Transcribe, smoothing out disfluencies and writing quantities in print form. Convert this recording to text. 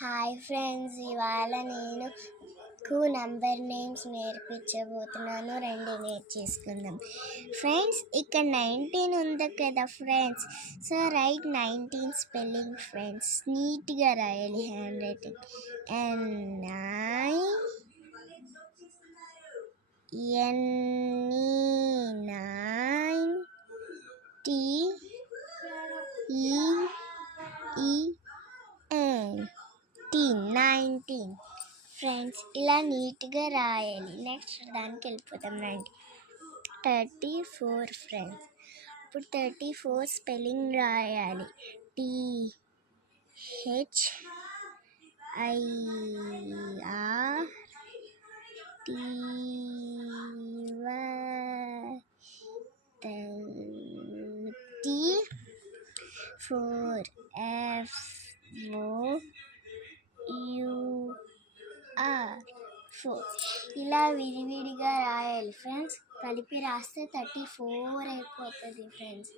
Hi friends, ఇవాళ నేను number names నేర్పించబోతున్నాను. రండి నేర్చేసుకుందాం. ఫ్రెండ్స్, ఇక్కడ 19 ఉంది కదా friends. So right 19 spelling friends. నీట్గా రాయాలి హ్యాండ్ రైటింగ్. N9 19 friends. ఇలా నీట్గా రాయాలి. నెక్స్ట్ దానికి వెళ్ళిపోతాం. 34 ఫ్రెండ్స్. ఇప్పుడు 34 స్పెల్లింగ్ రాయాలి. THIRTY-4 FOUR. ఇలా విడివిడిగా రాయాలి ఫ్రెండ్స్. కలిపి రాస్తే 34 అయిపోతుంది ఫ్రెండ్స్.